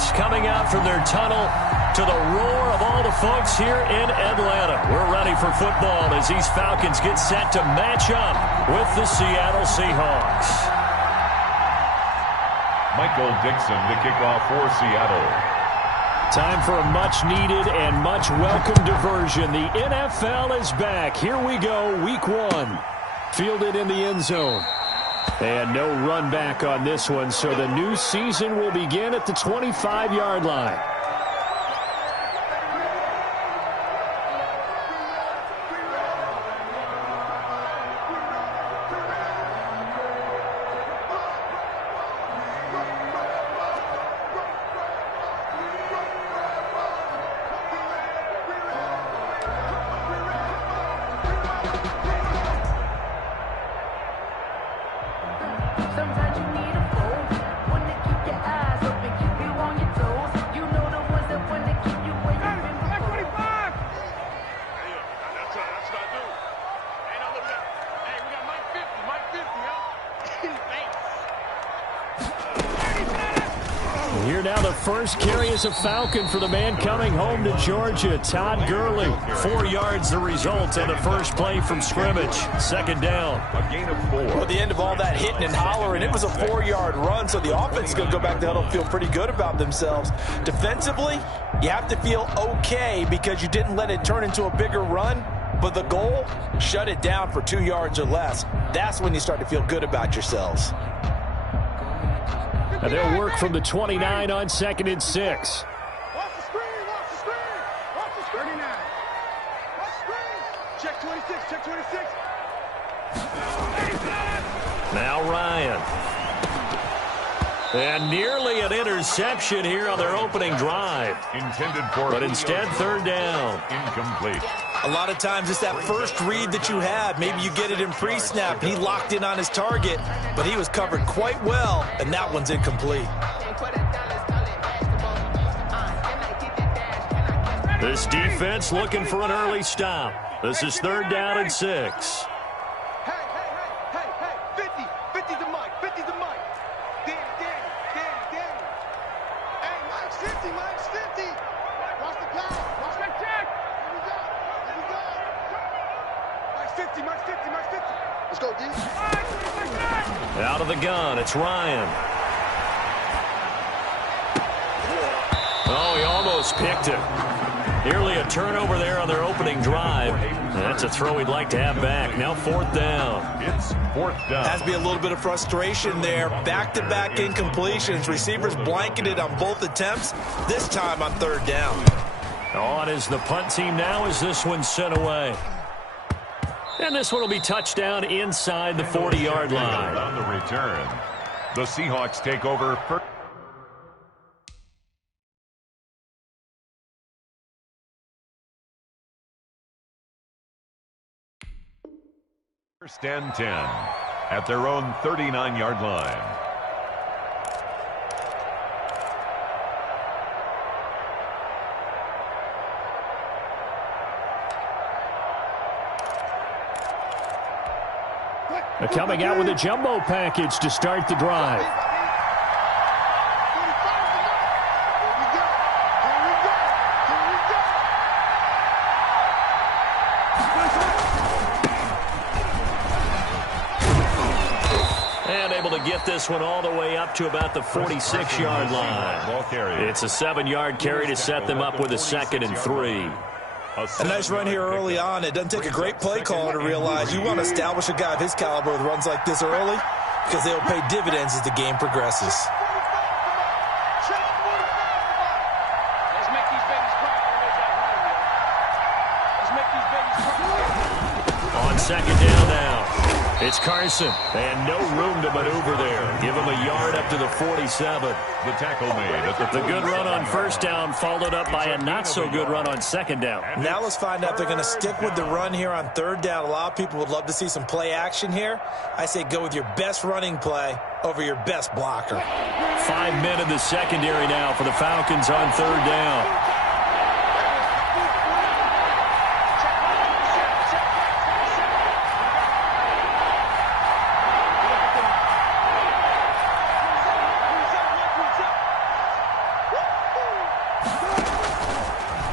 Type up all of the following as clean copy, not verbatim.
fans coming out from their tunnel to the roar of all the folks here in Atlanta. We're ready for football as these Falcons get set to match up with the Seattle Seahawks. Michael Dixon, the kickoff for Seattle. Time for a much-needed and much-welcome diversion. The NFL is back. Here we go, Week 1. Fielded in the end zone. And no run back on this one, so the new season will begin at the 25-yard line. Here now the first carry is a Falcon for the man coming home to Georgia, Todd Gurley. 4 yards the result on the first play from scrimmage. Second down. A gain of 4. Well, the end of all that hitting and hollering, it was a 4-yard run, so the offense is going to go back to huddle and feel pretty good about themselves. Defensively, you have to feel okay because you didn't let it turn into a bigger run, but the goal, shut it down for 2 yards or less. That's when you start to feel good about yourselves. And they'll work from the 29 on 2nd and 6. Watch the screen, watch the screen, watch the screen. 39. Watch the screen. Check 26, check 26. Now Ryan. And nearly an interception here on their opening drive. Intended for, but instead third down. Incomplete. A lot of times it's that first read that you have. Maybe you get it in pre-snap. He locked in on his target, but he was covered quite well, and that one's incomplete. This defense looking for an early stop. This is 3rd down and 6. Hey, 50 to Mike, 50 to Mike. Danny. Hey, Mike's 50, Mike's 50. Watch the power, watch the check. Here we go. Mike's 50, Mike's 50, Mike's 50. Let's go, D. Out of the gun, it's Ryan. Oh, he almost picked it. Nearly a turnover there on their opening drive. That's a throw we'd like to have back. Now 4th down. It's 4th down. Has to be a little bit of frustration there. Back-to-back incompletions. Receivers blanketed on both attempts, this time on 3rd down. On is the punt team now as this one's sent away. And this one will be touchdown inside the 40-yard line. On the return, the Seahawks take over first and 10 at their own 39-yard line. Coming out with a jumbo package to start the drive. And able to get this one all the way up to about the 46-yard line. It's a 7-yard carry to set them up with a 2nd and 3. A nice run here early on. It doesn't take a great play caller to realize you want to establish a guy of his caliber with runs like this early because they'll pay dividends as the game progresses. On 2nd down now. It's Carson, and no room to maneuver there. Give him a yard up to the 47. The tackle made at the good run on 1st down followed up by a not-so-good run on 2nd down. Now let's find out if they're going to stick with the run here on 3rd down. A lot of people would love to see some play action here. I say go with your best running play over your best blocker. 5 men in the secondary now for the Falcons on 3rd down.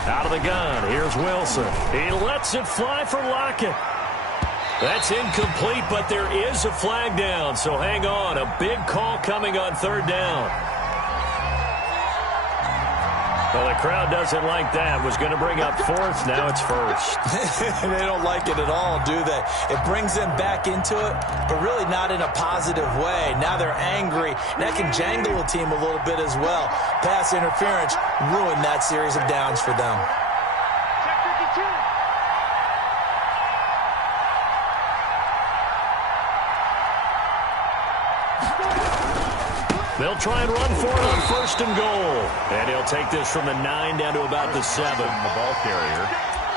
Out of the gun, here's Wilson. He lets it fly for Lockett. That's incomplete, but there is a flag down, so hang on. A big call coming on third down. Well, the crowd doesn't like that. Was going to bring up fourth. Now it's first. They don't like it at all, do they? It brings them back into it, but really not in a positive way. Now they're angry. And that can jangle a team a little bit as well. Pass interference ruined that series of downs for them. They'll try and run for it on first and goal. And he'll take this from the 9 down to about the 7. The ball carrier.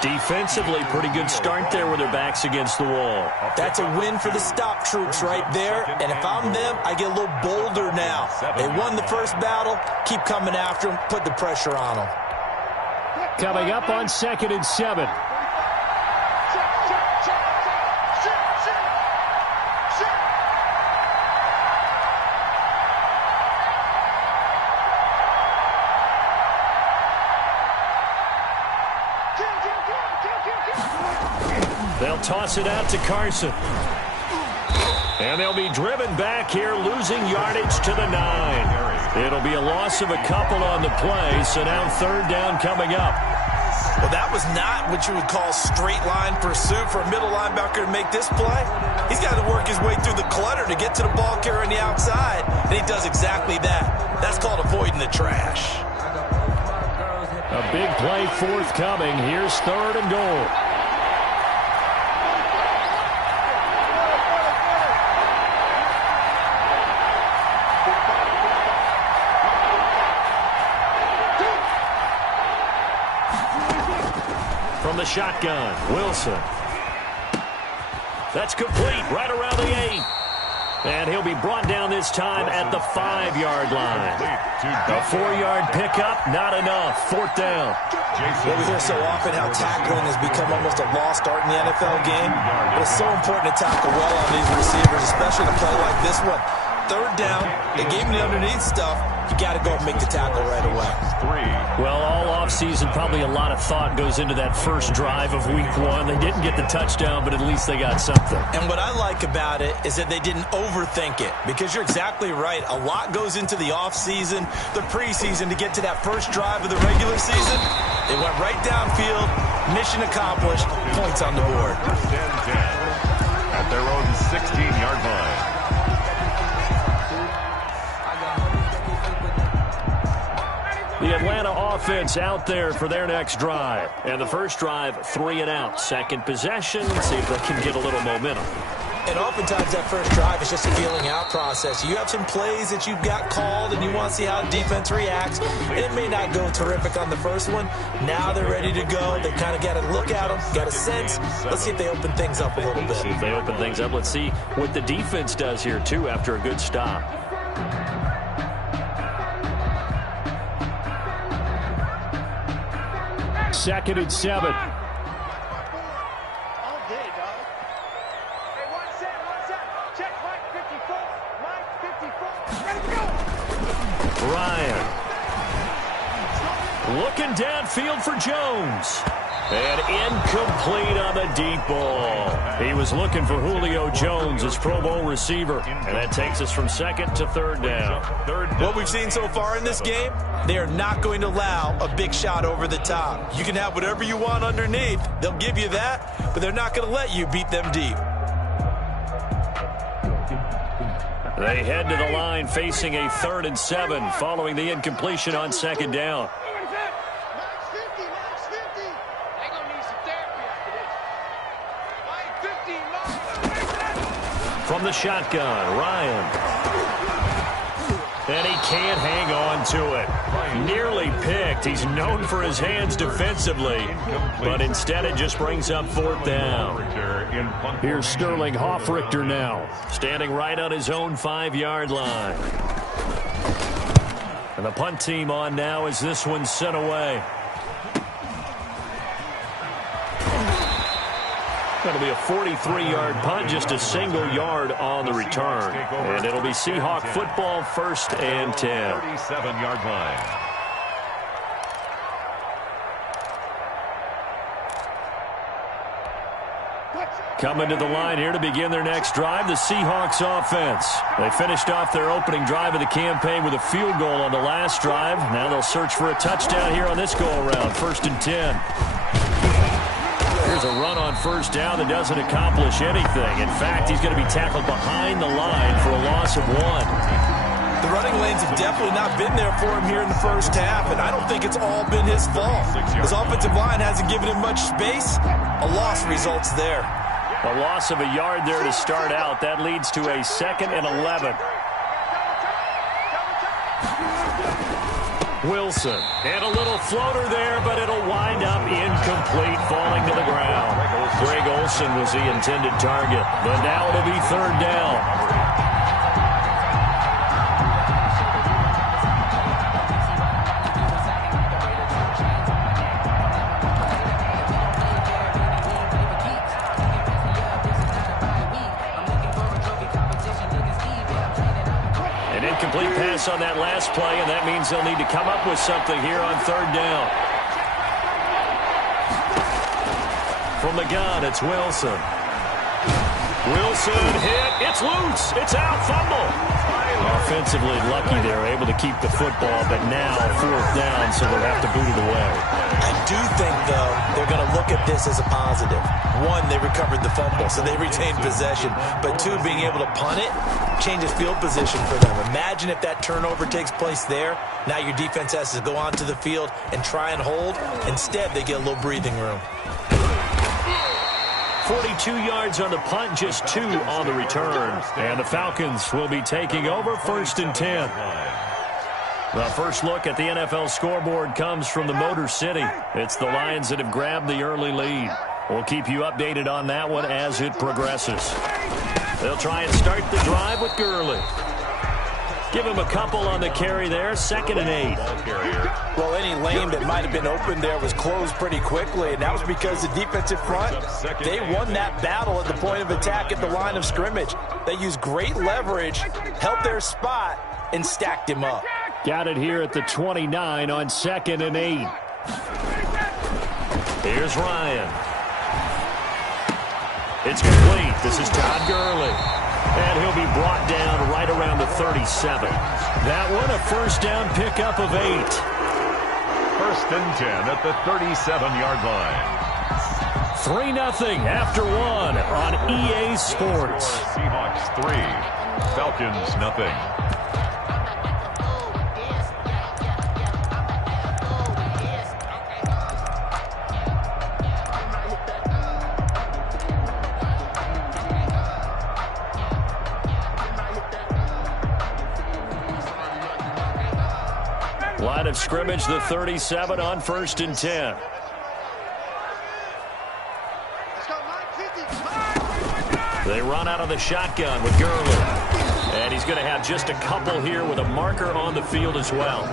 Defensively, pretty good start there with their backs against the wall. That's a win for the stop troops right there. And if I'm them, I get a little bolder now. They won the first battle. Keep coming after them. Put the pressure on them. Coming up on 2nd and 7. They'll toss it out to Carson. And they'll be driven back here, losing yardage to the 9. It'll be a loss of a couple on the play, so now third down coming up. Well, that was not what you would call straight line pursuit for a middle linebacker to make this play. He's got to work his way through the clutter to get to the ball carrier on the outside, and he does exactly that. That's called avoiding the trash. A big play forthcoming. Here's third and goal. From the shotgun, Wilson. That's complete right around the 8. And he'll be brought down this time at the 5-yard line. A 4-yard pickup, not enough. Fourth down. Well, we hear so often how tackling has become almost a lost art in the NFL game. But it's so important to tackle well on these receivers, especially to play like this one. Third down, they gave him the underneath stuff. You got to go and make the tackle right away. Well, all offseason, probably a lot of thought goes into that first drive of week 1. They didn't get the touchdown, but at least they got something. And what I like about it is that they didn't overthink it, because you're exactly right. A lot goes into the offseason, the preseason, to get to that first drive of the regular season. They went right downfield, mission accomplished, points on the board. First and 10 at their own 16-yard line. The Atlanta offense out there for their next drive. And the first drive, 3 and out. Second possession, see if they can get a little momentum. And oftentimes that first drive is just a feeling out process. You have some plays that you've got called and you want to see how the defense reacts. And it may not go terrific on the first one. Now they're ready to go. They kind of got to look at them, got a sense. Let's see if they open things up a little bit. See if they open things up. Let's see what the defense does here, too, after a good stop. Second and 7. All day, dog. Hey, one set. Check Mike 54. Ryan. Looking downfield for Jones. And incomplete on the deep ball. He was looking for Julio Jones, his Pro Bowl receiver. And that takes us from second to third down. What we've seen so far in this game, they are not going to allow a big shot over the top. You can have whatever you want underneath. They'll give you that, but they're not going to let you beat them deep. They head to the line facing a 3rd and 7 following the incompletion on second down. From the shotgun, Ryan. And he can't hang on to it. Nearly picked. He's known for his hands defensively, but instead it just brings up fourth down. Here's Sterling Hoffrichter now, standing right on his own 5-yard line. And the punt team on now as this one's sent away. That'll be a 43-yard punt, just a single yard on the return. And it'll be Seahawk football, 1st and 10. 37-yard line. Coming to the line here to begin their next drive, the Seahawks offense. They finished off their opening drive of the campaign with a field goal on the last drive. Now they'll search for a touchdown here on this go-around, 1st and 10. Here's a run on first down that doesn't accomplish anything. In fact, he's going to be tackled behind the line for a loss of 1. The running lanes have definitely not been there for him here in the first half, and I don't think it's all been his fault. His offensive line hasn't given him much space. A loss results there. A loss of a yard there to start out. That leads to a 2nd and 11. Wilson. And a little floater there, but it'll wind up incomplete, falling to the ground. Greg Olsen was the intended target, but now it'll be 3rd down. Complete pass on that last play, and that means they'll need to come up with something here on 3rd down. From the gun, it's Wilson. Wilson hit. It's loose. It's out. Fumble. Offensively lucky they're able to keep the football, but now 4th down, so they'll have to boot it away. I do think, though, they're going to look at this as a positive. 1, they recovered the fumble, so they retained possession. But 2, being able to punt it changes field position for them. Imagine if that turnover takes place there. Now your defense has to go onto the field and try and hold. Instead, they get a little breathing room. 42 yards on the punt, just 2 on the return. And the Falcons will be taking over 1st and 10. The first look at the NFL scoreboard comes from the Motor City. It's the Lions that have grabbed the early lead. We'll keep you updated on that one as it progresses. They'll try and start the drive with Gurley. Give him a couple on the carry there, 2nd and 8. Well, any lane that might have been open there was closed pretty quickly, and that was because the defensive front, they won that battle at the point of attack at the line of scrimmage. They used great leverage, held their spot, and stacked him up. Got it here at the 29 on 2nd and 8. Here's Ryan. It's complete. This is Todd Gurley. And he'll be brought down right around the 37. That one, a 1st down pickup of 8. 1st and 10 at the 37-yard line. 3-0 after 1 on EA Sports. Seahawks 3, Falcons 0. Line of scrimmage, the 37 on 1st and 10. They run out of the shotgun with Gurley. And he's going to have just a couple here with a marker on the field as well.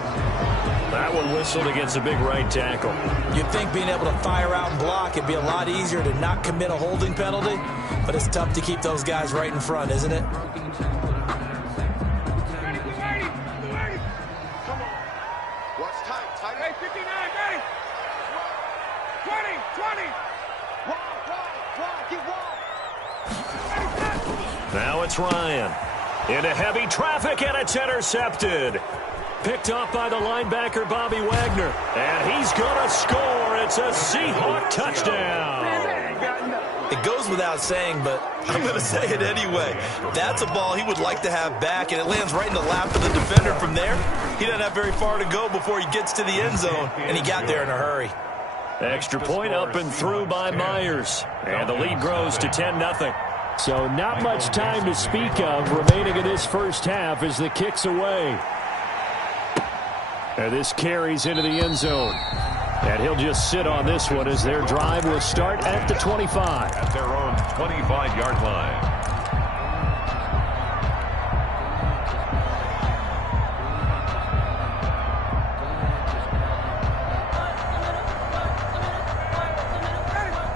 That one whistled against a big right tackle. You'd think being able to fire out and block, it'd be a lot easier to not commit a holding penalty. But it's tough to keep those guys right in front, isn't it? Now it's Ryan. Into heavy traffic, and it's intercepted. Picked off by the linebacker, Bobby Wagner. And he's going to score. It's a Seahawk touchdown. It goes without saying, but I'm going to say it anyway. That's a ball he would like to have back, and it lands right in the lap of the defender. From there, he doesn't have very far to go before he gets to the end zone, and he got there in a hurry. Extra point up and through by Myers. And the lead grows to 10-0. So not much time to speak of remaining in this first half as the kick's away. And this carries into the end zone. And he'll just sit on this one as their drive will start at the 25. At their own 25-yard line.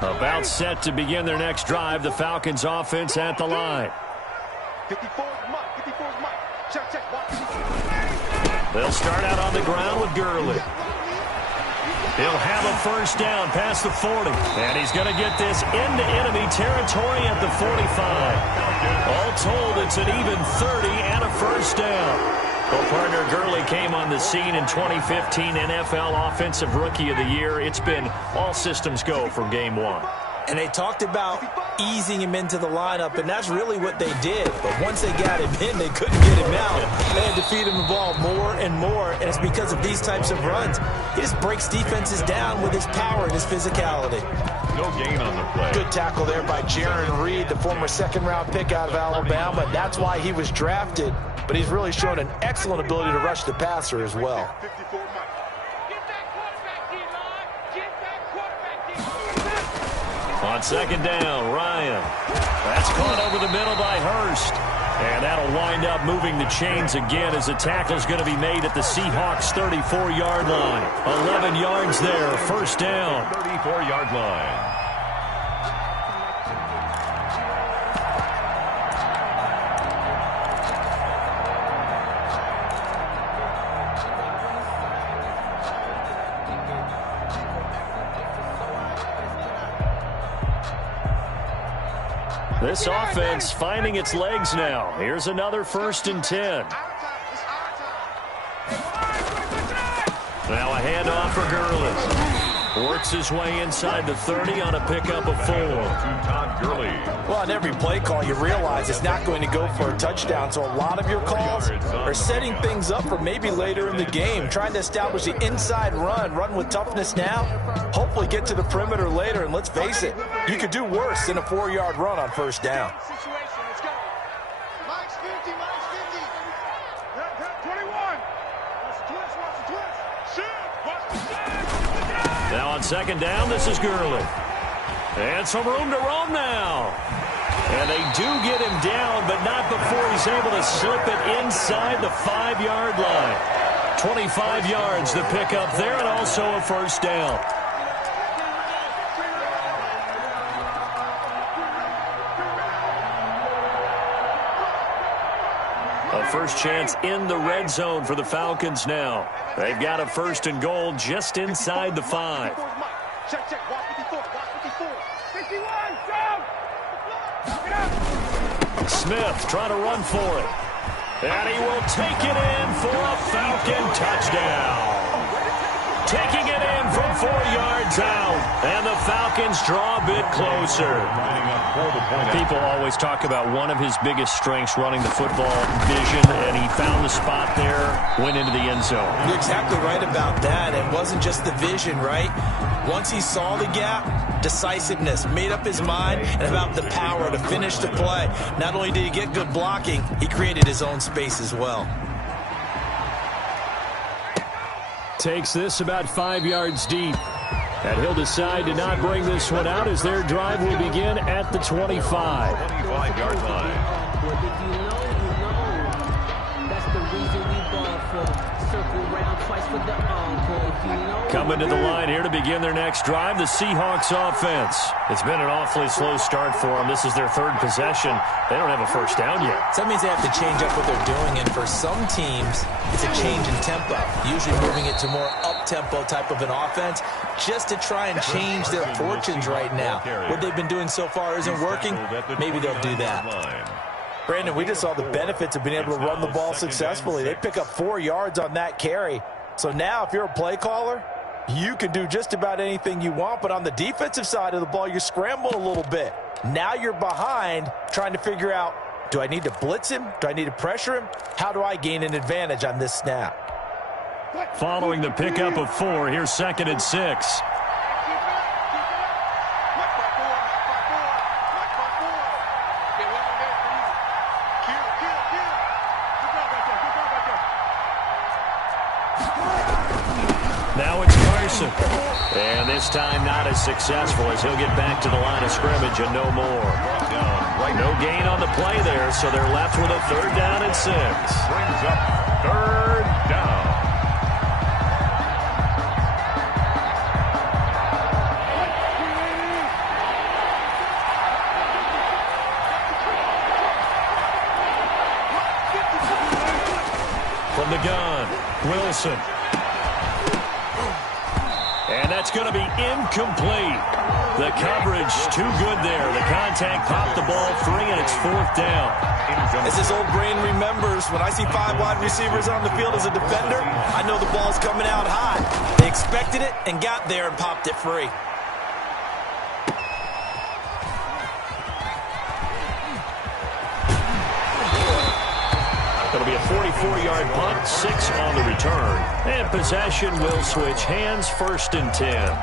About set to begin their next drive, the Falcons offense at the line. 54 Mike. Check. They'll start out on the ground with Gurley. He'll have a first down past the 40. And he's going to get this into enemy territory at the 45. All told, it's an even 30 and a first down. Well, partner, Gurley came on the scene in 2015 NFL Offensive Rookie of the Year. It's been all systems go from game one. And they talked about easing him into the lineup, and that's really what they did. But once they got him in, they couldn't get him out. They had to feed him the ball more and more, and it's because of these types of runs. He just breaks defenses down with his power and his physicality. No gain on the play. Good tackle there by Jaron Reed, the former second-round pick out of Alabama. That's why he was drafted, but he's really shown an excellent ability to rush the passer as well. On second down, Ryan. That's caught over the middle by Hurst. And that'll wind up moving the chains again as the tackle's going to be made at the Seahawks' 34-yard line. 11 yards there, first down. 34-yard line. This offense finding its legs now. Here's another 1st and 10. Now a handoff for Gurley. Works his way inside the 30 on a pickup of 4. Todd Gurley. Well, on every play call, you realize it's not going to go for a touchdown. So a lot of your calls are setting things up for maybe later in the game, trying to establish the inside run with toughness now, hopefully get to the perimeter later. And let's face it, you could do worse than a 4-yard run on first down. Now on second down, this is Gurley. And some room to roam now. And they do get him down, but not before he's able to slip it inside the 5-yard line. 25 yards to pick up there, and also a first down. A first chance in the red zone for the Falcons now. They've got a 1st and goal just inside the 5. Check, check. Watch 54. Watch 54. 51. Jump. Smith trying to run for it. And he will take it in for a Falcon touchdown. Taking it in from 4 yards out. And the Falcons draw a bit closer. People always talk about one of his biggest strengths running the football, vision, and he found the spot there, went into the end zone. You're exactly right about that. It wasn't just the vision, right? Once he saw the gap, decisiveness, made up his mind, and about the power to finish the play. Not only did he get good blocking, he created his own space as well. Takes this about 5 yards deep. And he'll decide to not bring this one out as their drive will begin at the 25. 25-yard line. Well, if you know, that's the reason we ball for. Circle round twice for the encore. If you know, Coming to the line here to begin their next drive, the Seahawks offense. It's been an awfully slow start for them. This is their 3rd possession. They don't have a first down yet. So that means they have to change up what they're doing, and for some teams, it's a change in tempo, usually moving it to more up-tempo type of an offense, just to try and change their fortunes right now. What they've been doing so far isn't working. Maybe they'll do that. Brandon, we just saw the benefits of being able to run the ball successfully. They pick up 4 yards on that carry. So now if you're a play caller, you can do just about anything you want, but on the defensive side of the ball, you're scrambling a little bit. Now you're behind trying to figure out, do I need to blitz him? Do I need to pressure him? How do I gain an advantage on this snap? Following the pickup of 4, here's 2nd and 6. Now it's Carson. And this time not as successful as he'll get back to the line of scrimmage and no more. No gain on the play there, so they're left with a 3rd down and 6. Brings up 3rd down. From the gun, Wilson. And that's going to be incomplete. The coverage too good there. The contact popped the ball free, and it's 4th down. As his old brain remembers, when I see 5 wide receivers on the field as a defender, I know the ball's coming out high. They expected it and got there and popped it free. It'll be a 44-yard punt, 6 on the return. And possession will switch hands, 1st and 10.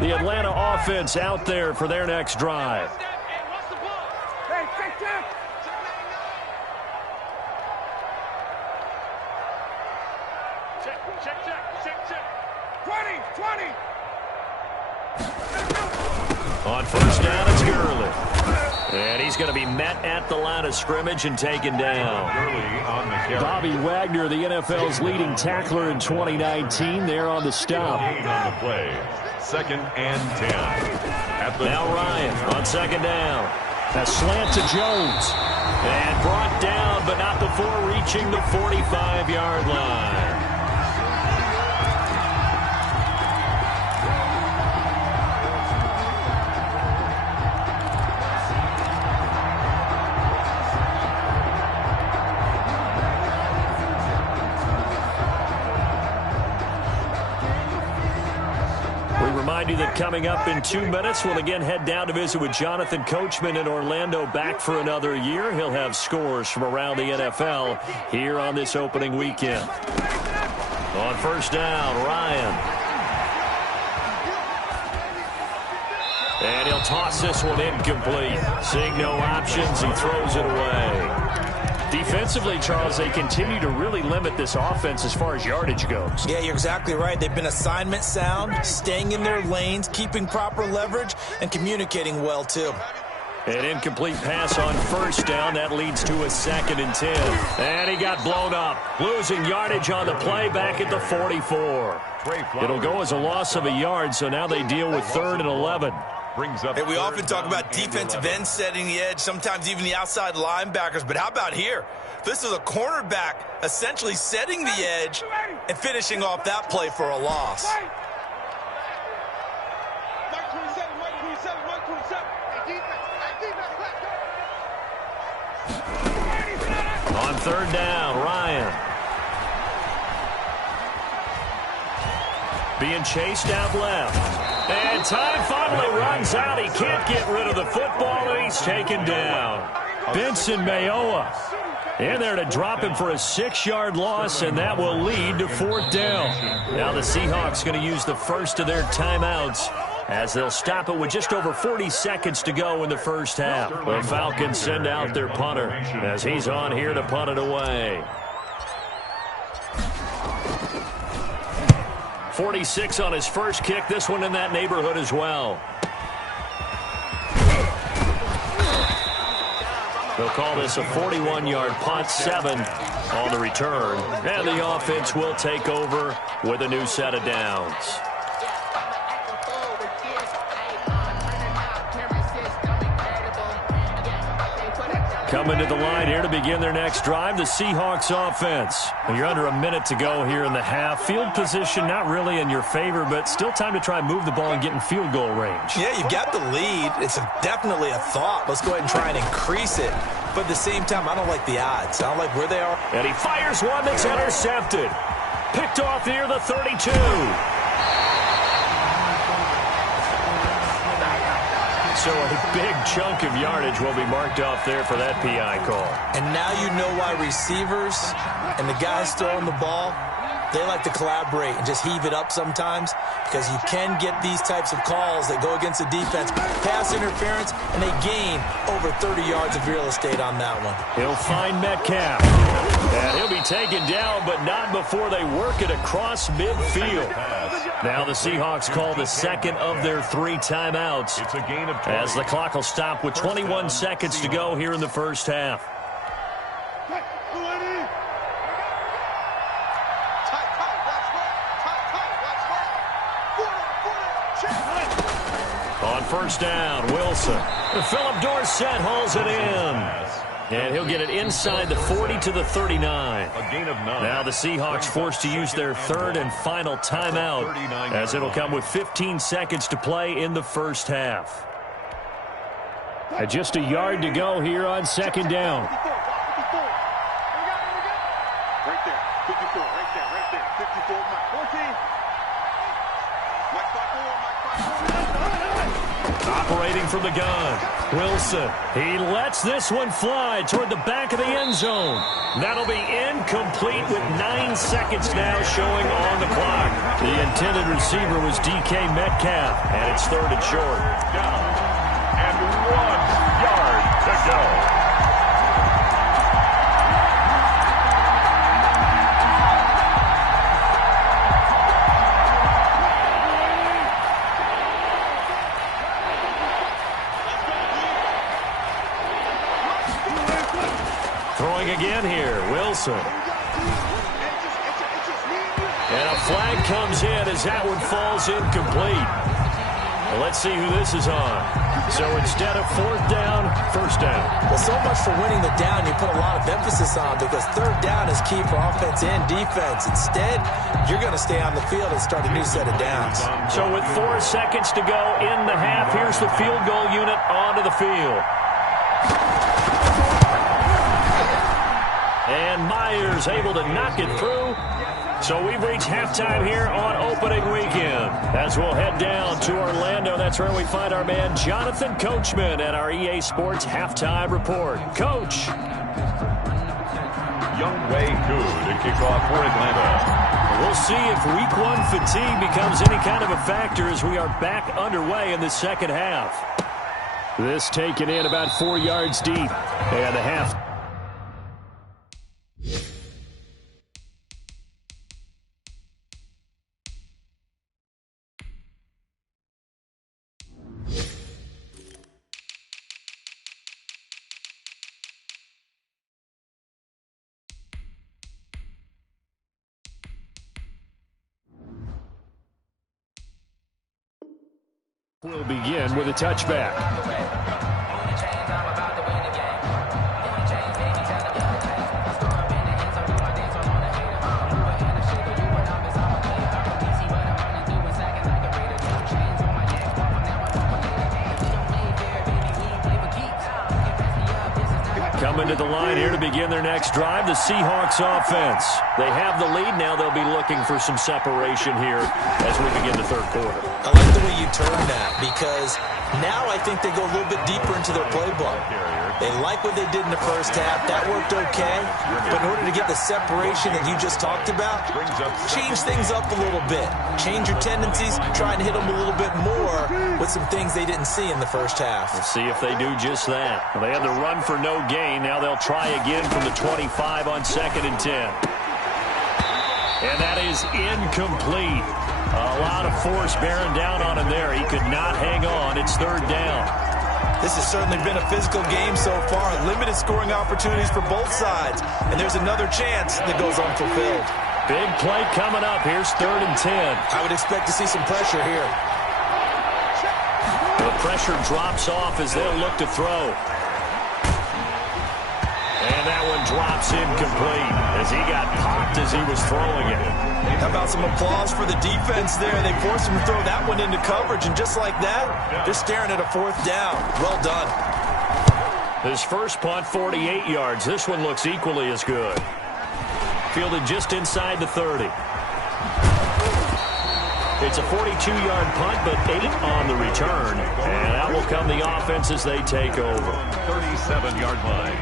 The Atlanta offense out there for their next drive. On 1st down, it's Gurley. And he's going to be met at the line of scrimmage and taken down. Bobby Wagner, the NFL's leading tackler in 2019, there on the stop. On the play. 2nd and 10. Now Ryan on 2nd down. A slant to Jones. And brought down, but not before reaching the 45-yard line. Remind you that coming up in 2 minutes, we'll again head down to visit with Jonathan Coachman in Orlando, back for another year. He'll have scores from around the NFL here on this opening weekend. On 1st down, Ryan. And he'll toss this one incomplete. Seeing no options, he throws it away. Defensively, Charles, they continue to really limit this offense as far as yardage goes. Yeah, you're exactly right. They've been assignment sound, staying in their lanes, keeping proper leverage, and communicating well, too. An incomplete pass on 1st down. That leads to a 2nd and 10. And he got blown up. Losing yardage on the play back at the 44. It'll go as a loss of a yard, so now they deal with 3rd and 11. Hey, we often talk about defensive ends setting the edge, sometimes even the outside linebackers, but how about here? This is a cornerback essentially setting the edge and finishing off that play for a loss. On 3rd down, Ryan. Being chased out left. And time finally runs out. He can't get rid of the football, and he's taken down. Benson Mayowa in there to drop him for a 6-yard loss, and that will lead to 4th down. Now the Seahawks going to use the first of their timeouts as they'll stop it with just over 40 seconds to go in the first half. The Falcons send out their punter as he's on here to punt it away. 46 on his first kick. This one in that neighborhood as well. They'll call this a 41-yard punt, 7 on the return. And the offense will take over with a new set of downs. Coming to the line here to begin their next drive, the Seahawks offense. You're under a minute to go here in the half. Field position not really in your favor, but still time to try and move the ball and get in field goal range. Yeah, you've got the lead. It's definitely a thought. Let's go ahead and try and increase it. But at the same time, I don't like the odds. I don't like where they are. And he fires one that's intercepted. Picked off near the 32. So a big chunk of yardage will be marked off there for that PI call. And now you know why receivers and the guys throwing the ball, they like to collaborate and just heave it up sometimes, because you can get these types of calls that go against the defense. Pass interference, and they gain over 30 yards of real estate on that one. He'll find Metcalf. And he'll be taken down, but not before they work it across midfield. Now the Seahawks call the second of their 3 timeouts, It's a gain of 20. as the clock will stop with 21 seconds to go here in the first half. On first down, Wilson. Philip Dorsett hauls it in. And he'll get it inside the 40 to the 39. A gain of 9. Now the Seahawks forced to use their third and final timeout, as it'll come with 15 seconds to play in the first half. Just a yard to go here on second down. Right there. 54. Right there. 54. Mike 14. Mike 54. Operating from the gun, Wilson. He lets this one fly toward the back of the end zone. That'll be incomplete with 9 seconds now showing on the clock. The intended receiver was DK Metcalf, and it's third and short. Down. And 1 yard to go. Throwing again here, Wilson. And a flag comes in as that one falls incomplete. Well, let's see who this is on. So instead of fourth down, first down. Well, so much for winning the down you put a lot of emphasis on, because third down is key for offense and defense. Instead, you're going to stay on the field and start a new set of downs. So with 4 seconds to go in the half, here's the field goal unit onto the field. And Myers able to knock it through. So we've reached halftime here on opening weekend. As we'll head down to Orlando, that's where we find our man Jonathan Coachman at our EA Sports Halftime Report. Coach. Younghoe Koo to kick off for Atlanta. We'll see if week one fatigue becomes any kind of a factor as we are back underway in the second half. This taken in about 4 yards deep. And the half. We'll begin with a touchback. Coming to the line here to begin their next drive, the Seahawks offense. They have the lead. Now they'll be looking for some separation here as we begin the third quarter. I like the way you turn that, because now I think they go a little bit deeper into their playbook. They like what they did in the first half. That worked okay. But in order to get the separation that you just talked about, change things up a little bit. Change your tendencies, try and hit them a little bit more with some things they didn't see in the first half. We'll see if they do just that. Well, they had the run for no gain. Now they'll try again from the 25 on 2nd and 10. And that is incomplete. A lot of force bearing down on him there. He could not hang on. It's third down. This has certainly been a physical game so far. Limited scoring opportunities for both sides. And there's another chance that goes unfulfilled. Big play coming up. Here's 3rd and 10. I would expect to see some pressure here. The pressure drops off as they'll look to throw. And that one drops incomplete as he got popped as he was throwing it. How about some applause for the defense there? They forced him to throw that one into coverage, and just like that, they're staring at a 4th down. Well done. His first punt, 48 yards. This one looks equally as good. Fielded just inside the 30. It's a 42-yard punt, but 8 on the return. And that will come the offense as they take over. 37-yard line.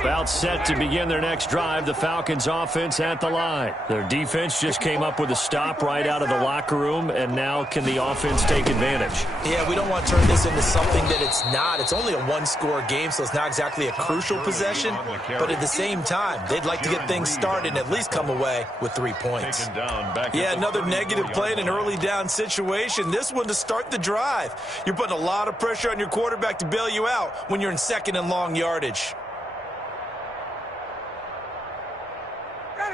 About set to begin their next drive, the Falcons offense at the line. Their defense just came up with a stop right out of the locker room, and now can the offense take advantage? Yeah, we don't want to turn this into something that it's not. It's only a one-score game, so it's not exactly a crucial possession. But at the same time, they'd like to get things started and at least come away with 3 points. Yeah, another negative play in an early down situation. This one to start the drive. You're putting a lot of pressure on your quarterback to bail you out when you're in second and long yardage.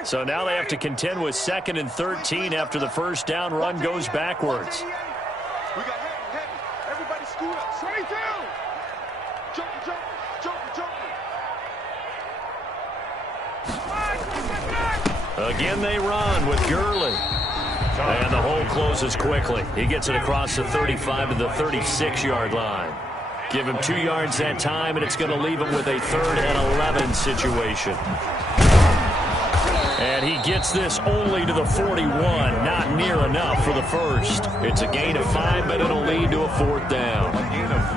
So now they have to contend with 2nd and 13 after the first down run goes backwards. We got heavy. Everybody scoot up. Straight down. Jumper. Again they run with Gurley. And the hole closes quickly. He gets it across the 35 to the 36-yard line. Give him 2 yards that time, and it's going to leave him with a 3rd and 11 situation. And he gets this only to the 41. Not near enough for the first. It's a gain of 5, but it'll lead to a 4th down.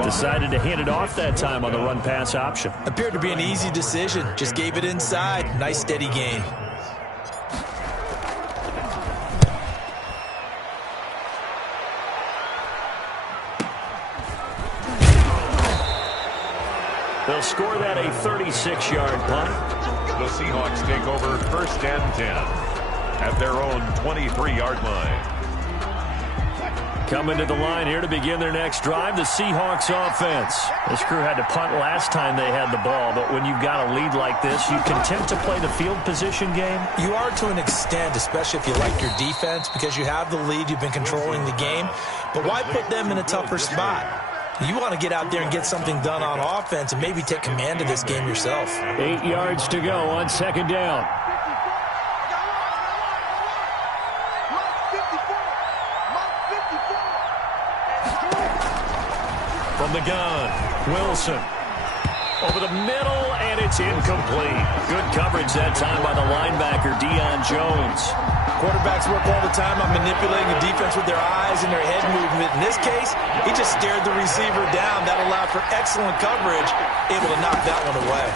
Decided to hand it off that time on the run-pass option. Appeared to be an easy decision. Just gave it inside. Nice steady gain. They'll score that a 36-yard punt. The Seahawks take over 1st and 10 at their own 23-yard line. Coming to the line here to begin their next drive, the Seahawks offense. This crew had to punt last time they had the ball, but when you've got a lead like this, you content to play the field position game? You are to an extent, especially if you like your defense, because you have the lead, you've been controlling the game. But why put them in a tougher spot? You want to get out there and get something done on offense and maybe take command of this game yourself. 8 yards to go on 2nd down. From the gun, Wilson. Over the middle, and it's incomplete. Good coverage that time by the linebacker, Deion Jones. Quarterbacks work all the time on manipulating the defense with their eyes and their head movement. In this case, he just stared the receiver down. That allowed for excellent coverage, able to knock that one away.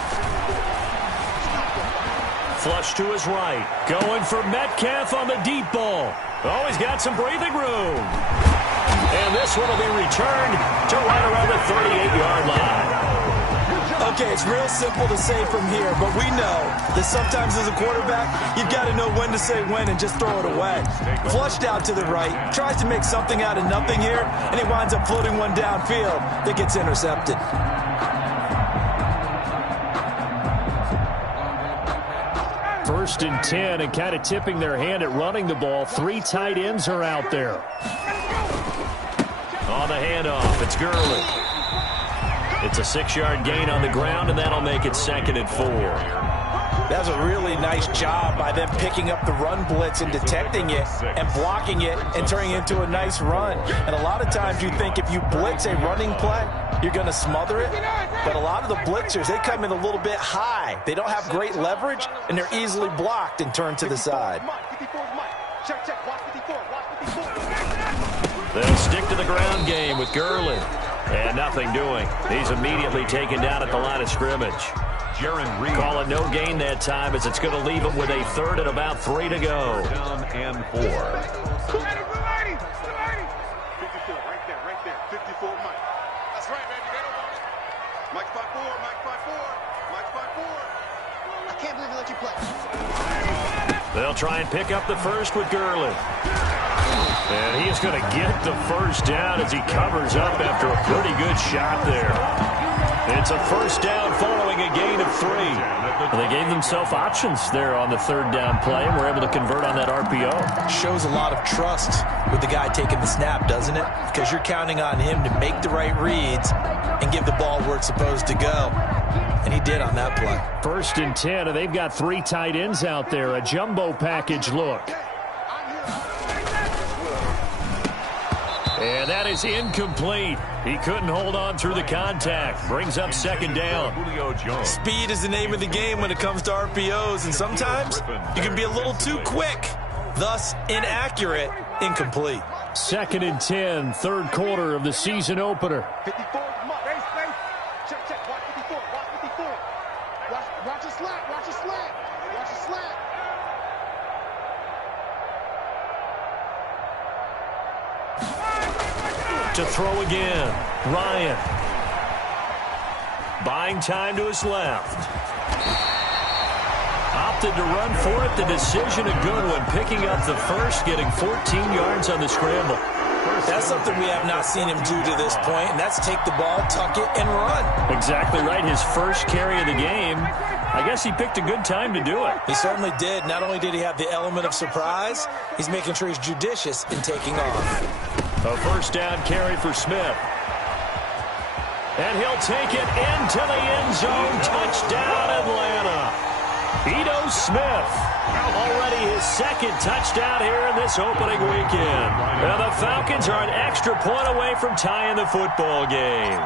Flush to his right. Going for Metcalf on the deep ball. Oh, he's got some breathing room. And this one will be returned to right around the 38-yard line. Okay, it's real simple to say from here, but we know that sometimes as a quarterback, you've got to know when to say when and just throw it away. Flushed out to the right, tries to make something out of nothing here, and he winds up floating one downfield that gets intercepted. First and 10, and kind of tipping their hand at running the ball. 3 tight ends are out there. On the handoff, it's Gurley. It's a 6-yard gain on the ground, and that'll make it 2nd and 4. That was a really nice job by them picking up the run blitz and detecting it and blocking it and turning it into a nice run. And a lot of times you think if you blitz a running play, you're going to smother it. But a lot of the blitzers, they come in a little bit high. They don't have great leverage, and they're easily blocked and turned to the side. They'll stick to the ground game with Gurley. And nothing doing. He's immediately taken down at the line of scrimmage. Call it no gain that time, as it's going to leave him with a 3rd and about 3 to go. Down and 4. 54, right there. 54, Mike. That's right, baby. They don't want it. Mike 5-4. I can't believe they let you play. They'll try and pick up the first with Gurley. And he is going to get the first down as he covers up after a pretty good shot there. It's a first down following a gain of 3. And they gave themselves options there on the 3rd down play and were able to convert on that RPO. Shows a lot of trust with the guy taking the snap, doesn't it? Because you're counting on him to make the right reads and give the ball where it's supposed to go. And he did on that play. 1st and 10, and they've got 3 tight ends out there. A jumbo package look. And that is incomplete. He couldn't hold on through the contact. Brings up 2nd down. Speed is the name of the game when it comes to RPOs, and sometimes you can be a little too quick, thus inaccurate, incomplete. 2nd and 10, 3rd quarter of the season opener. 54, check. Watch 54. Watch a slant. To throw again, Ryan. Buying time to his left. Opted to run for it. The decision a good one. Picking up the first, getting 14 yards on the scramble. That's something we have not seen him do to this point, and that's take the ball, tuck it, and run. Exactly right. His first carry of the game. I guess he picked a good time to do it. He certainly did. Not only did he have the element of surprise, he's making sure he's judicious in taking off. A first down carry for Smith. And he'll take it into the end zone. Touchdown, Atlanta. Ito Smith, already his second touchdown here in this opening weekend. Now the Falcons are an extra point away from tying the football game.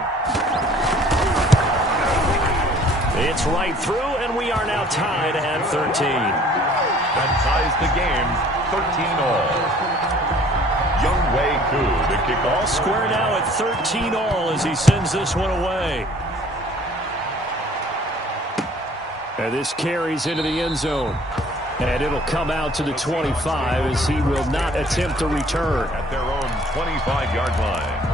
It's right through, and we are now tied at 13. That ties the game 13-all. Younghoe Koo, the kickoff. All square now at 13-all as he sends this one away. And this carries into the end zone. And it'll come out to the 25 as he will not attempt to return. At their own 25-yard line.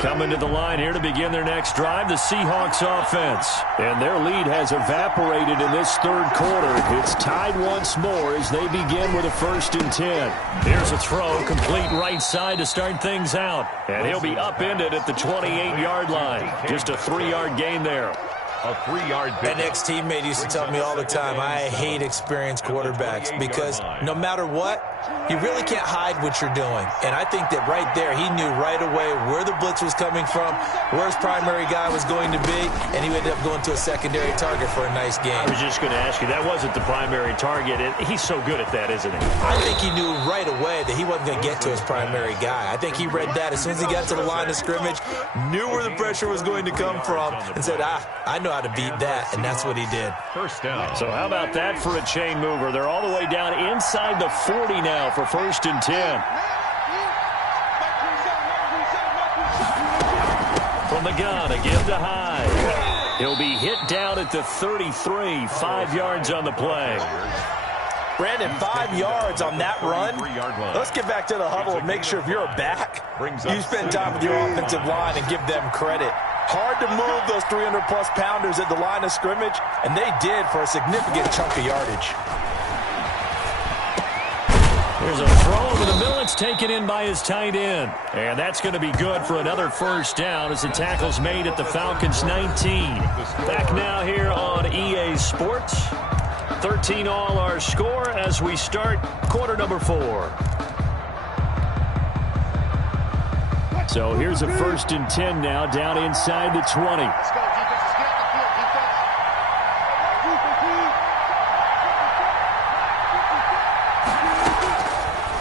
Coming to the line here to begin their next drive, the Seahawks offense. And their lead has evaporated in this third quarter. It's tied once more as they begin with a 1st and 10. Here's a throw, complete right side to start things out. And he'll be upended at the 28-yard line. Just a 3-yard gain there. A 3-yard pick. An ex-teammate used to tell me all the time, I hate experienced quarterbacks because no matter what, you really can't hide what you're doing. And I think that right there, he knew right away where the blitz was coming from, where his primary guy was going to be, and he ended up going to a secondary target for a nice game. I was just going to ask you, that wasn't the primary target. He's so good at that, isn't he? I think he knew right away that he wasn't going to get to his primary guy. I think he read that as soon as he got to the line of scrimmage, knew where the pressure was going to come from, and said, I know how to beat that, and that's what he did. First down. So how about that for a chain mover? They're all the way down inside the 40 now for 1st and 10. From the gun, a give to Hyde. He'll be hit down at the 33, 5 yards on the play. Brandon, 5 yards on that run. Let's get back to the huddle and make sure if you're a back, you spend time with your offensive line and give them credit. Hard to move those 300-plus pounders at the line of scrimmage, and they did for a significant chunk of yardage. There's a throw over the middle. It's taken in by his tight end. And that's going to be good for another 1st down as the tackle's made at the Falcons' 19. Back now here on EA Sports. 13-all our score as we start quarter number 4. So here's a 1st and 10 now down inside the 20. Let's go, defense. Let's get off the field, defense.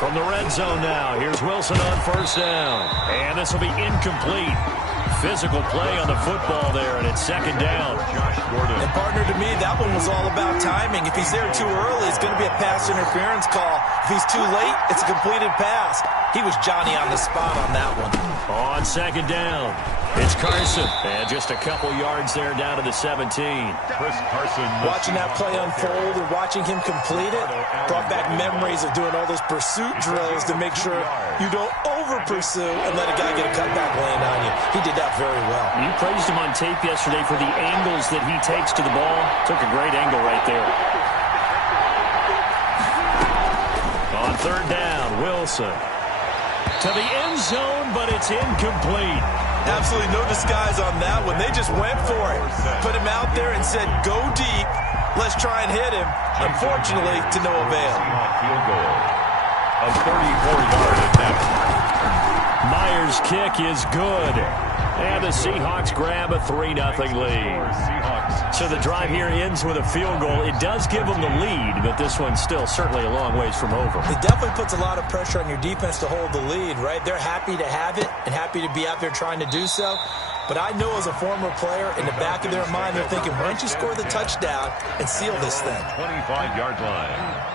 From the red zone now, here's Wilson on 1st down. And this will be incomplete. Physical play on the football there, and it's 2nd down. Josh Gordon. And partner, to me, that one was all about timing. If he's there too early, it's going to be a pass interference call. If he's too late, it's a completed pass. He was Johnny on the spot on that one. On 2nd down, it's Carson. And just a couple yards there down to the 17. Chris Carson. Watching that play unfold and watching him complete it brought back memories of doing all those pursuit drills to make sure you don't over-pursue and let a guy get a cutback lane on you. He did that very well. You praised him on tape yesterday for the angles that he takes to the ball. Took a great angle right there. On 3rd down, Wilson. To the end zone, but it's incomplete. Absolutely no disguise on that one. They just went for it. Put him out there and said, go deep. Let's try and hit him. Unfortunately, to no avail. Field goal. A 34-yard attempt. Myers' kick is good. And the Seahawks grab a 3-0 lead. So the drive here ends with a field goal. It does give them the lead, but this one's still certainly a long ways from over. It definitely puts a lot of pressure on your defense to hold the lead, right? They're happy to have it and happy to be out there trying to do so. But I know as a former player, in the back of their mind, they're thinking, why don't you score the touchdown and seal this thing? 25-yard line.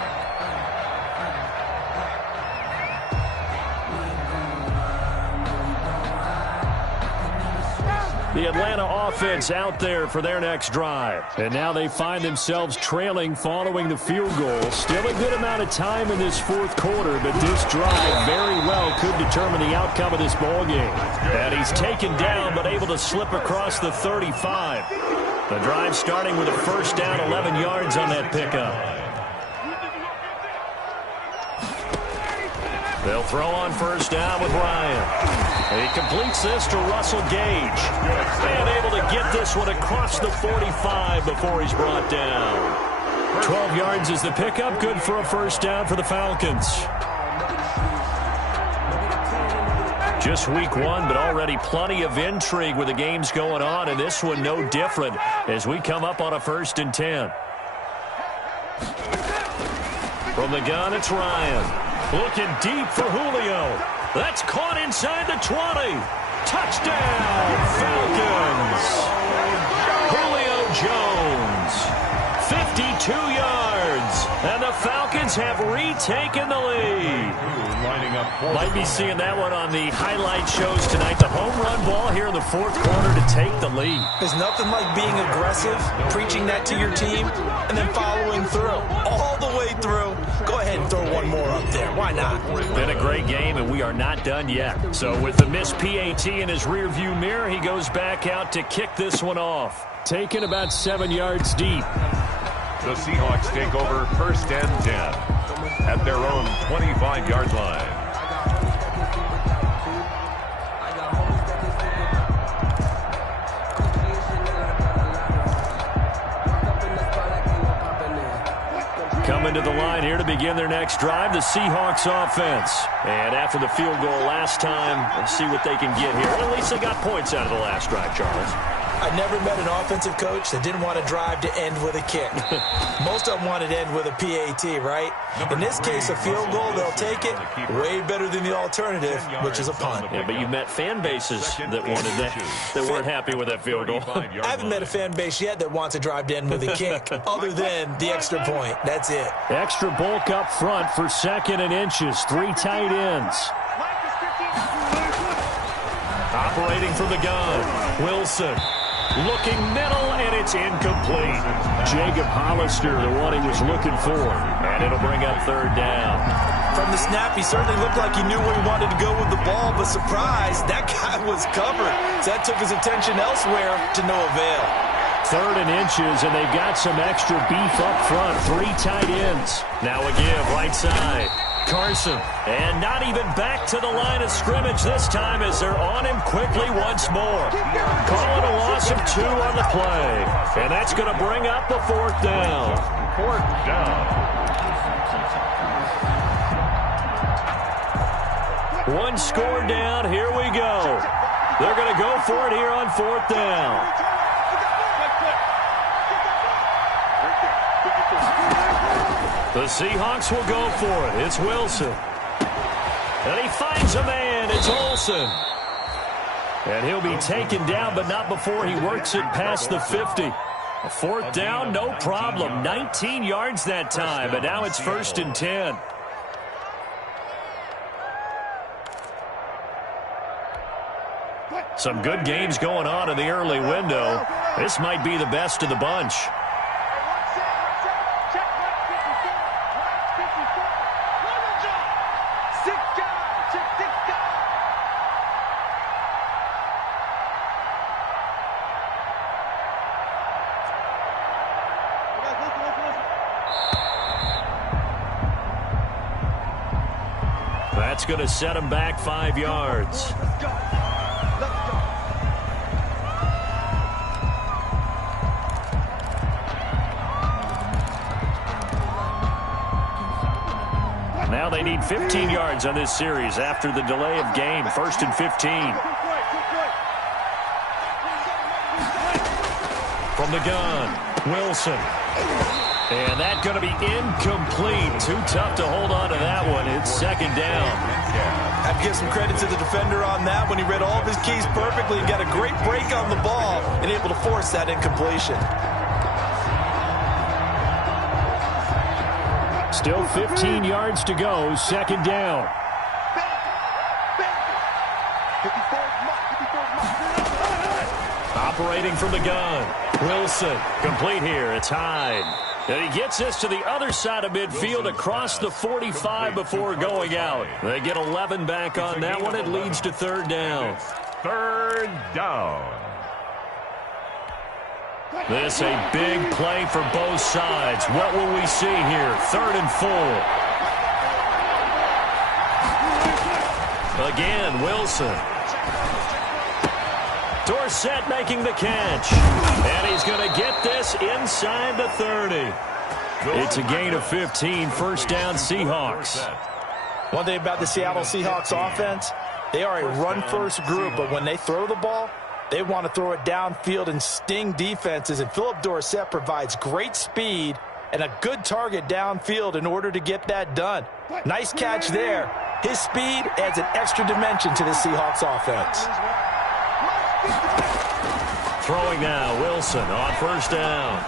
The Atlanta offense out there for their next drive. And now they find themselves trailing following the field goal. Still a good amount of time in this fourth quarter, but this drive very well could determine the outcome of this ball game. And he's taken down but able to slip across the 35. The drive starting with a first down, 11 yards on that pickup. They'll throw on first down with Ryan. He completes this to Russell Gage. And able to get this one across the 45 before he's brought down. 12 yards is the pickup. Good for a first down for the Falcons. Just week one, but already plenty of intrigue with the games going on. And this one no different as we come up on a 1st and 10. From the gun, it's Ryan. Looking deep for Julio. That's caught inside the 20. Touchdown, Falcons. Julio Jones, 52 yards. And the Falcons have retaken the lead. Might be seeing that one on the highlight shows tonight. The home run ball here in the fourth quarter to take the lead. There's nothing like being aggressive, preaching that to your team, and then following through. All the way through. Go ahead and throw one more up there. Why not? Been a great game, and we are not done yet. So with the missed PAT in his rearview mirror, he goes back out to kick this one off. Taken about 7 yards deep. The Seahawks take over 1st and 10 at their own 25-yard line. Coming to the line here to begin their next drive, the Seahawks offense. And after the field goal last time, let's see what they can get here. At least they got points out of the last drive, Charles. I never met an offensive coach that didn't want to drive to end with a kick. Most of them wanted to end with a PAT, right? In this case, a field goal, they'll take it. Way better than the alternative, which is a punt. Yeah, but you met fan bases that wanted that weren't happy with that field goal. I haven't met a fan base yet that wants to drive to end with a kick, other than the extra point. That's it. Extra bulk up front for 2nd and inches. 3 tight ends. Operating from the gun, Wilson. Looking middle, and it's incomplete. Jacob Hollister, the one he was looking for. And it'll bring up 3rd down. From the snap, he certainly looked like he knew where he wanted to go with the ball, but surprise, that guy was covered. So that took his attention elsewhere to no avail. 3rd and inches, and they've got some extra beef up front. 3 tight ends. Now a give, right side. Carson, and not even back to the line of scrimmage this time as they're on him quickly once more. Calling a loss of 2 on the play, and that's going to bring up the 4th down. 4th down. 1 score down, here we go. They're going to go for it here on 4th down. The Seahawks will go for it. It's Wilson. And he finds a man. It's Olsen. And he'll be taken down, but not before he works it past the 50. A 4th down, no problem. 19 yards that time, but now it's 1st and 10. Some good games going on in the early window. This might be the best of the bunch. That's going to set him back 5 yards. Now they need 15 yards on this series after the delay of game. 1st and 15. From the gun, Wilson. And that's going to be incomplete. Too tough to hold on to that one. It's 2nd down. I have to give some credit to the defender on that when he read all of his keys perfectly and got a great break on the ball and able to force that incompletion. Still 15 yards to go. 2nd down. operating from the gun. Wilson, complete here. It's Hyde. And he gets this to the other side of midfield across the 45 before going out. They get 11 back on that one. It leads to third down. Third down. This a big play for both sides. What will we see here? 3rd and 4. Again, Wilson. Dorsett making the catch. And he's going to get this inside the 30. It's a gain of 15. First down, Seahawks. One thing about the Seattle Seahawks offense, they are a run-first group, but when they throw the ball, they want to throw it downfield and sting defenses, and Philip Dorsett provides great speed and a good target downfield in order to get that done. Nice catch there. His speed adds an extra dimension to the Seahawks offense. Throwing now, Wilson on first down.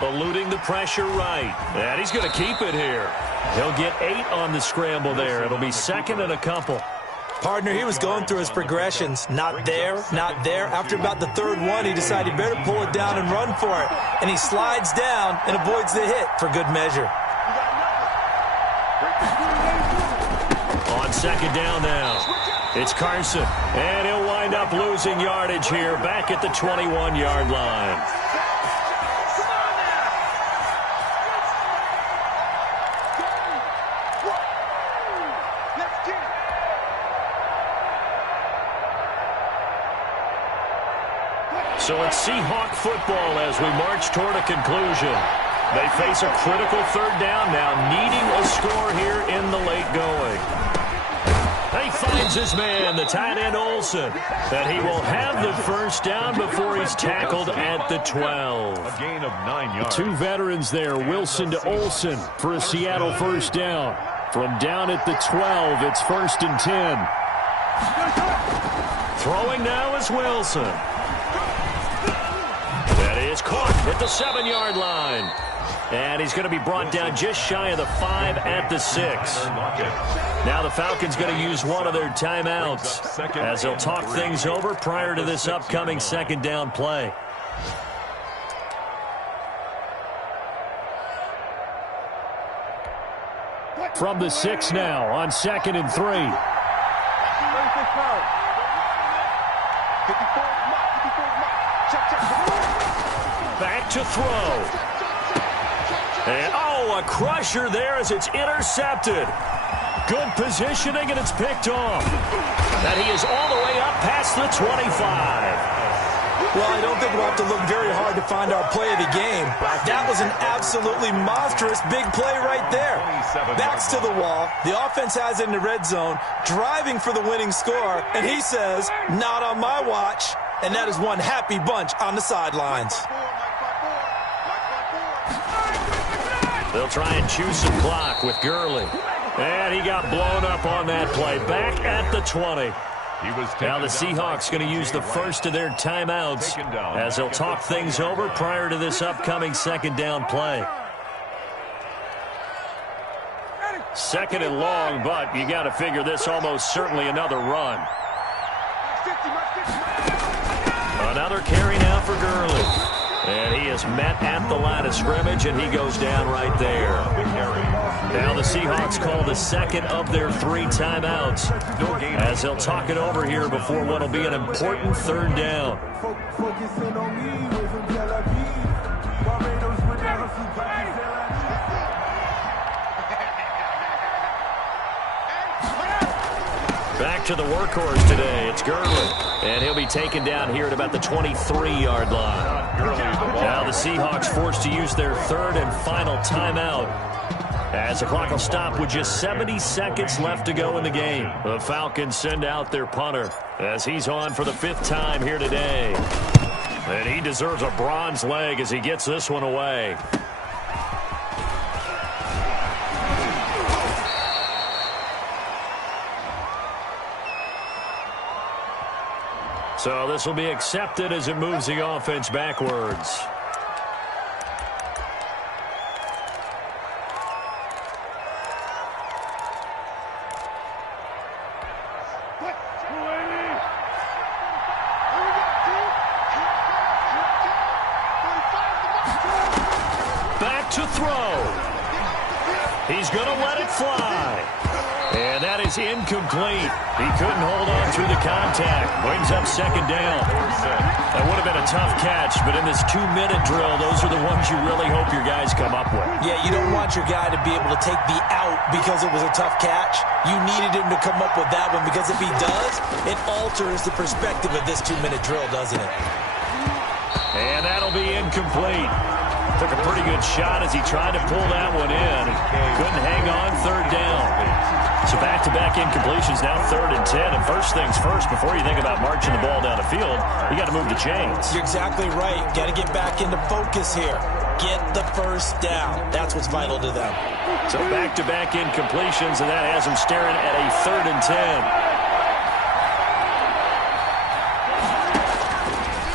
Eluding the pressure right. And he's going to keep it here. He'll get 8 on the scramble there. It'll be 2nd and a couple. Partner, he was going through his progressions. Not there, not there. After about the 3rd one, he decided he better pull it down and run for it. And he slides down and avoids the hit for good measure. On 2nd down now, it's Carson. And he'll wind up losing yardage here back at the 21-yard line. So it's Seahawk football as we march toward a conclusion. They face a critical 3rd down now, needing a score here in the late going. He finds his man, the tight end Olsen, and he will have the first down before he's tackled at the 12. A gain of 9 yards. 2 veterans there, Wilson to Olsen for a Seattle first down. From down at the 12, it's 1st and 10. Throwing now is Wilson. That is caught at the 7-yard line. And he's going to be brought down just shy of the 5 at the 6. Now the Falcons going to use one of their timeouts as they'll talk things over prior to this upcoming 2nd down play. From the 6 now on 2nd and 3. Back to throw. And, a crusher there as it's intercepted. Good positioning, and it's picked off. And he is all the way up past the 25. Well, I don't think we'll have to look very hard to find our play of the game. That was an absolutely monstrous big play right there. Backs to the wall. The offense has it in the red zone, driving for the winning score, and he says, not on my watch. And that is one happy bunch on the sidelines. They'll try and chew some clock with Gurley. And he got blown up on that play. Back at the 20. Now the Seahawks going to use the first of their timeouts as they'll talk things over prior to this upcoming 2nd down play. 2nd and long, but you got to figure this almost certainly another run. Another carry now for Gurley. And he is met at the line of scrimmage, and he goes down right there. Now the Seahawks call the 2nd of their 3 timeouts as they'll talk it over here before what will be an important 3rd down. Back to the workhorse today. It's Gurley. And he'll be taken down here at about the 23-yard line. Now the Seahawks forced to use their 3rd and final timeout as the clock will stop with just 70 seconds left to go in the game. The Falcons send out their punter as he's on for the 5th time here today. And he deserves a bronze leg as he gets this one away. So this will be accepted as it moves the offense backwards. He's going to let it fly. And that is incomplete. He couldn't hold on through the contact. Brings up second down. That would have been a tough catch, but in this 2-minute drill, those are the ones you really hope your guys come up with. Yeah, you don't want your guy to be able to take the out because it was a tough catch. You needed him to come up with that one because if he does, it alters the perspective of this 2-minute drill, doesn't it? And that'll be incomplete. Took a pretty good shot as he tried to pull that one in. Couldn't hang on, third down. So back-to-back incompletions, now 3rd and 10. And first things first, before you think about marching the ball down the field, you got to move the chains. You're exactly right. Got to get back into focus here. Get the first down. That's what's vital to them. So back-to-back incompletions, and that has them staring at a 3rd and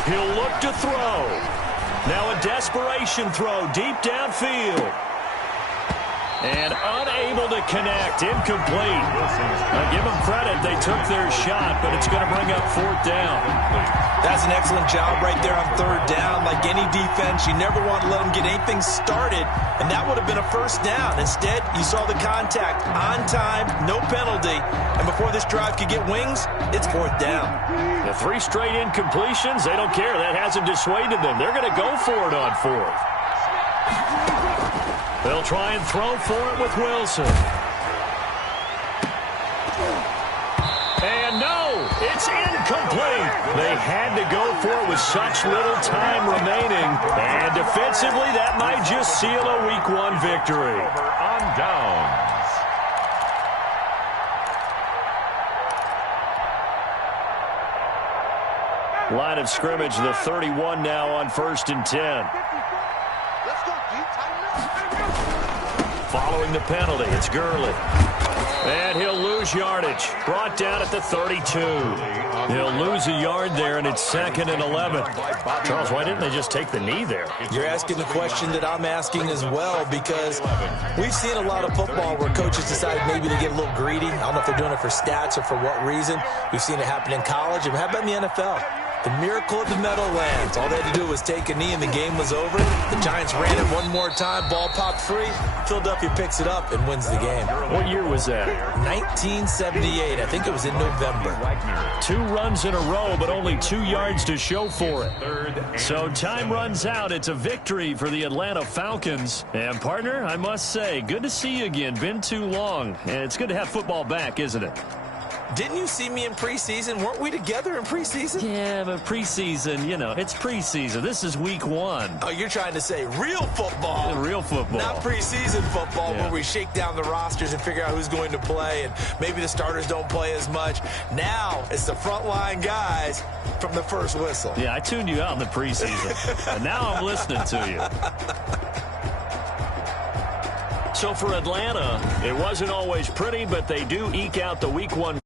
10. He'll look to throw. Now a desperation throw deep downfield. And unable to connect. Incomplete. Now give them credit. They took their shot, but it's going to bring up 4th down. That's an excellent job right there on 3rd down. Like any defense, you never want to let them get anything started, and that would have been a first down. Instead, you saw the contact on time, no penalty, and before this drive could get wings, it's 4th down. The 3 straight incompletions, they don't care. That hasn't dissuaded them. They're going to go for it on 4th. They'll try and throw for it with Wilson. And no, it's incomplete. They had to go for it with such little time remaining. And defensively, that might just seal a Week 1 victory. On downs. Line of scrimmage, the 31 now on 1st and 10. Let's go, G. Tighten up. Following the penalty, it's Gurley. And he'll lose yardage. Brought down at the 32. He'll lose a yard there, and it's 2nd and 11. Charles, why didn't they just take the knee there? You're asking the question that I'm asking as well, because we've seen a lot of football where coaches decided maybe to get a little greedy. I don't know if they're doing it for stats or for what reason. We've seen it happen in college, and how about in the NFL? The miracle of the Meadowlands. All they had to do was take a knee and the game was over. The Giants ran it one more time. Ball popped free. Philadelphia picks it up and wins the game. What year was that? 1978. I think it was in November. 2 runs in a row, but only 2 yards to show for it. So time runs out. It's a victory for the Atlanta Falcons. And, partner, I must say, good to see you again. Been too long. And it's good to have football back, isn't it? Didn't you see me in preseason? Weren't we together in preseason? Yeah, but preseason, you know, it's preseason. This is Week 1. Oh, you're trying to say real football. Real football. Not preseason football, Yeah. where we shake down the rosters and figure out who's going to play, and maybe the starters don't play as much. Now it's the frontline guys from the first whistle. Yeah, I tuned you out in the preseason. And now I'm listening to you. So for Atlanta, it wasn't always pretty, but they do eke out the Week 1